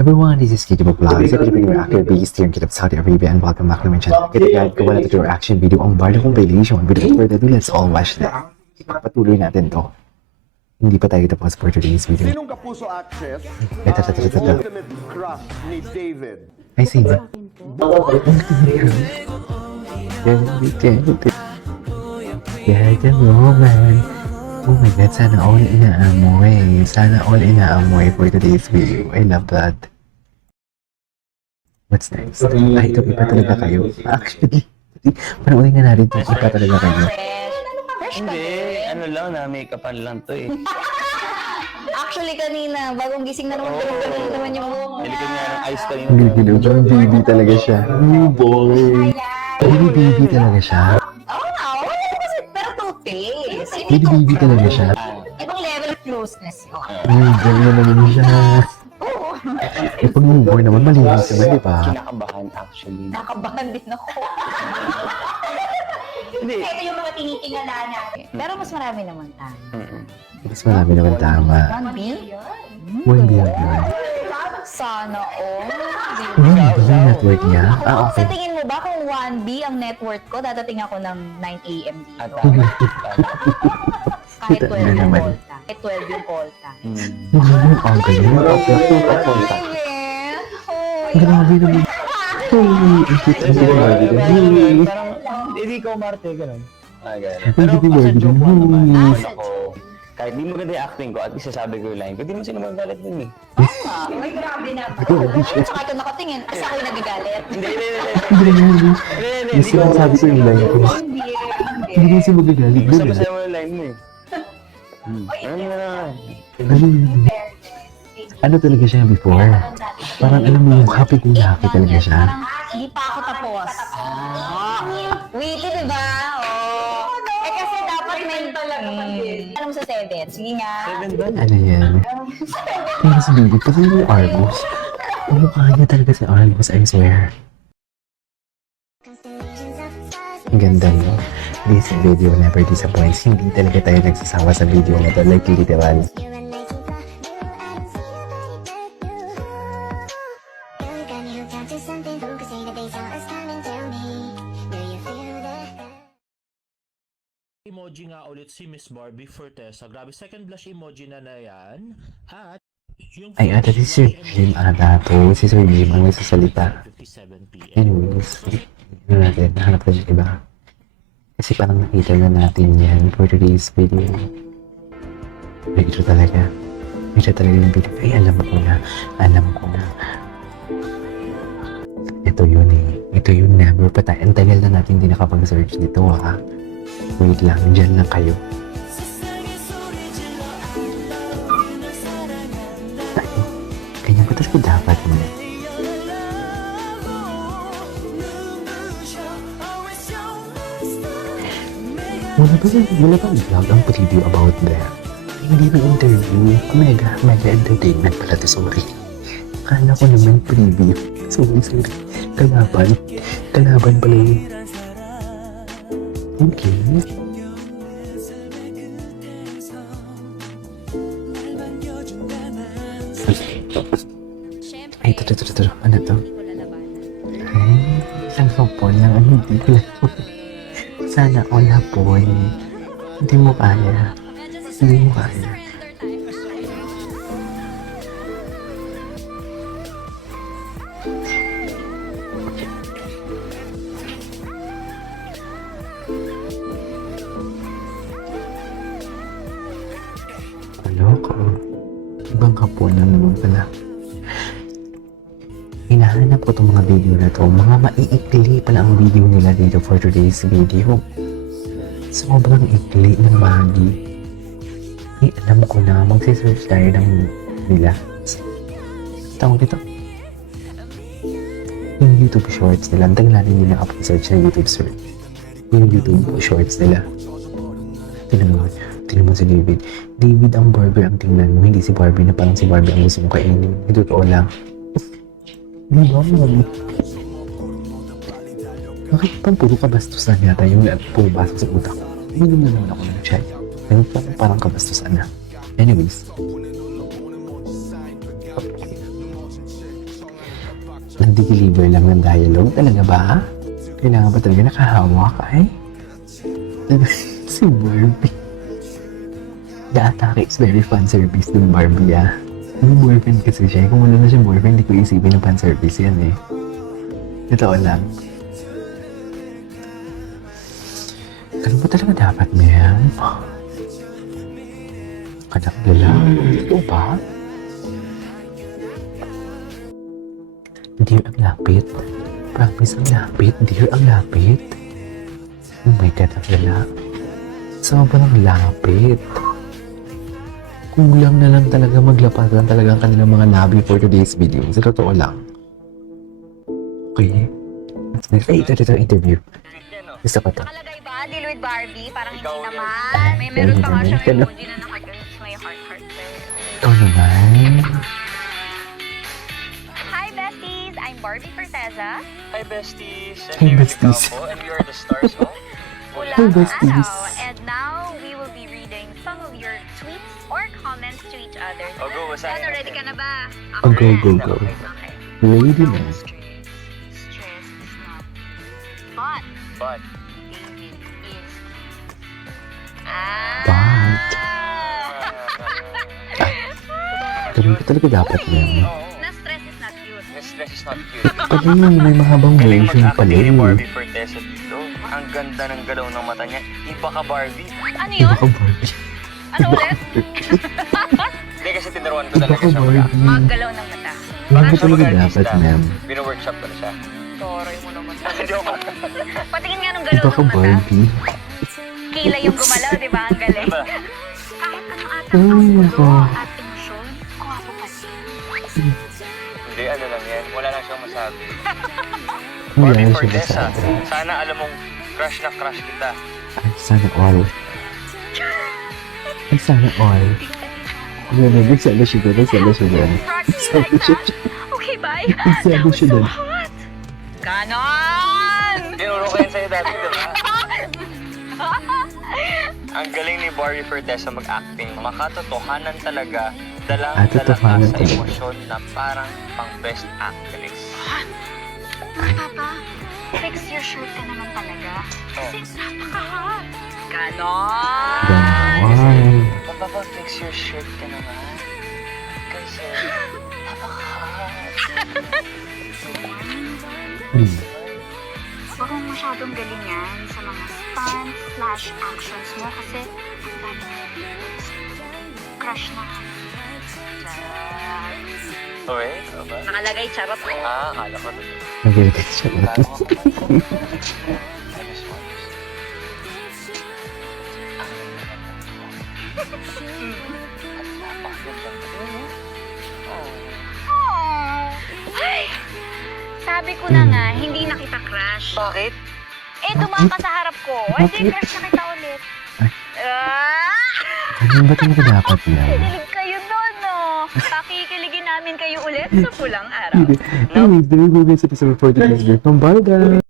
Everyone, this is Kitty Vlog. Sa Kitty Reactor based here in Kitty Saudi Arabia, and welcome back to my channel. Kita guide ko wala ito reaction video ang Bardo compilation. Without further ado, let's all watch that. Patuloy natin to. Hindi pa tayo tapos for today's video. Sinong kapuso actress Ito. ultimate crush ni David? I see it. Yeah, the moment. Oh my God, sana all inaamoy. Sana all inaamoy for today's video. I love that. What's next? Ay, ito, iba talaga kayo. Actually, panoorin nga natin ito, iba talaga kayo. Hindi, ano lang, na-makeupan lang to eh. Actually, kanina, bagong gising na naman, ganun naman yung buhok niya. Nilikan niya ng ice kanina. Parang baby talaga siya. Oh boy. Baby talaga siya. Oo nga, wala naman kasi, pero toothpaste. Baby talaga siya. Ibang level of closeness yun. Ganyan naman siya. Eh, pag newborn naman, malinis naman, di ba? Kinakabahan actually. Nakabahan din ako. Hindi. Ito yung mga tinitingala natin. Pero mas marami naman tayo. Mas marami naman tama. 1B? One billion yun. Sana all. One billion network niya? Ah, Sa okay. tingin mo ba kung 1B ang net worth ko, dadating ako ng 9 a.m. At dito? Kahit Kita 12 na yung naman. call time. Kahit 12 yung call time. Ang galing. Grabe naman. Uy, ang cute na si Barbie doon. Parang, hindi ikaw Marte, gano'n. Ah, gano'n. Ang Pero cute ni kasi Barbie joke lang doon. naman. Uy. Ako, kahit di maganda yung acting ko, at least sasabi ko yung line ko, di mo sila magalit dun eh. Ay, grabe naman. Grabe siya. Tsaka ito nakatingin, kasi ako'y nagagalit. Hindi. Yung sinasabi ko yung line ko. Hindi, Hindi hindi. kasi magagalit doon. Basta mo yung line mo eh. Ano na naman? Ano yun? Ano talaga siya before? Parang alam mo yung happy talaga siya. Parang hindi pa ako tapos. Wait, diba? Oh. Eh kasi dapat may talaga Alam mo sa 7? Sige nga. Seven doon. Ano yan? Pero si Baby, pati yung Argus. Ang mukha niya talaga si Argus, I swear. Ang ganda mo. This video never disappoints. Hindi talaga tayo nagsasawa sa video na to. Like literal. Emoji nga ulit si Miss Barbie Fortesa. Grabe, second blush emoji na yan. At yung Ay, ata si Sir Jim ata to. Si Sir Jim ang nagsasalita. 57 p.m. Anyways, ano natin, hanap tayo ng iba. Kasi parang nakita na natin yan for today's video. Ay, ito talaga. Ito talaga yung video. Ay, alam ko na. Ito yun eh. Ito yun, never pa tayo. Ang tagal na natin hindi nakapag-search nito ha. Wait lang, dyan lang kayo. Ay, ganyan ko talaga dapat mo. Wala ba vlog ang preview about that? Hindi na interview. Mega entertainment pala to, sorry. Akala ko naman preview. Sorry. Kalaban pala yun. Okay. Ay, ito. Ano to? Ay, isang hapon lang. Ano, hindi ko lang. Sana all hapon. Hindi mo kaya. Ano ko? Ibang hapon lang naman pala. Hinahanap ko itong mga video na to. Mga maiikli pala ang video nila dito for today's video. Sobrang ikli ng Maggie. Ay, alam ko na. Magsisearch tayo ng nila. Tawag dito. Yung YouTube shorts nila. Ang tagal natin nila up-search na YouTube search. Yung YouTube shorts nila. Tingnan mo si David. David ang Barbie ang tingnan mo. Hindi si Barbie na parang si Barbie ang gusto mong kainin. Ito totoo lang. Di ba, mami? Bakit pang puro kabastusan yata yung pumapasok sa utak ko? Hindi naman ako ng chat. Pero parang kabastusan na. Anyways. deliver lang ng dialogue? Talaga ba? Kailangan ba talaga nakahawak ay? Si Barbie. The Atake is very fan service ng Barbie ah. Yung boyfriend kasi siya. Kung wala na siyang boyfriend, hindi ko isipin ng fan service yan eh. Totoo lang. Ganun ba talaga dapat, ma'am? Kadakdala. Ito ba? Dear, ang lapit. Promise, ang lapit. Dear, ang lapit. Oh my God, ang lala. Sobrang lapit. Kulang na lang talaga maglapatan talaga ang kanilang mga labi for today's video. Sa totoo lang. Okay. Ay, ito interview. Isa pa to. Nakalagay ba? Deal with Barbie? Parang hindi naman. May meron pa nga siyang emoji na nakagano'n may heart. Ikaw naman. Hi, besties! I'm Barbie Forteza. Hi, besties. Hi, besties. And we are the stars, ho? Pulang besties. araw. And now, we will be reading some of your tweets or comments to each other. O, go, basahin Ano, natin. ready ka na ba? Oh, go, go, go. Okay. Lady na. Stress is not. But, But, David is. Ganun ka talaga dapat yan. Na stress is not cute. stress is not cute. Pati yun, may mahabang Galing version pala mag-acting ni yun. Barbie Forteza dito. Ang ganda ng galaw ng mata niya. Iba ka, Barbie. Ano Iba yun? ka, Barbie. Ano ulit? Hindi kasi tinuruan ko Iba talaga ka, siya Barbie. Maggalaw ng mata. Ganun ka Siya talaga mag-artista. dapat, ma'am. Bino-workshop ko na siya. Toroy mo naman. Hindi ako. Patingin nga nung galaw Iba ka, ng mata. Barbie. Kilay yung gumalaw, di ba? Ang galing. Diba? Kahit ano ata Ay, ang nako. gulo at emosyon, kuwapo pa siya. Hindi, ano lang yan. Wala lang siyang masabi. Wala Barbie na siya Forteza, masabi. sana alam mong crush na crush kita. Ay, sana all. Ay, sana all. Ganun, nagsala siya doon, nagsala siya doon. Practically like that. Okay, bye. Nagsala That was siya so doon. hot. Ganon! Tinuro ko yan sa'yo dati, diba? Ang galing ni Barbie Forteza mag-acting. Makatotohanan talaga. Dalang-dala ka totohanan sa talaga. emosyon na parang pang best actress. Papa, fix your shirt ka naman talaga. Kasi napaka-hot. Ganon! Ganon. Mapapag-fix your shirt ka naman. Kasi napaka-hot. Huwag mong masyadong galingan sa mga stunts/actions mo kasi ang dami mo crush na. Okay, ba? Nakalagay charot. Akala ko to. Nagalitin siya. Akala ko I just want to say, Ay! Sabi ko na nga, hindi na kita crush. Bakit? Eh, tumama ka sa harap ko. Ay, di crush na kita ulit. Ganun ba talaga dapat yan? Kinilig kayo doon, no? Pakikiligin namin kayo ulit sa pulang araw. Anyways, there you go guys. Episode 40 is Bye guys!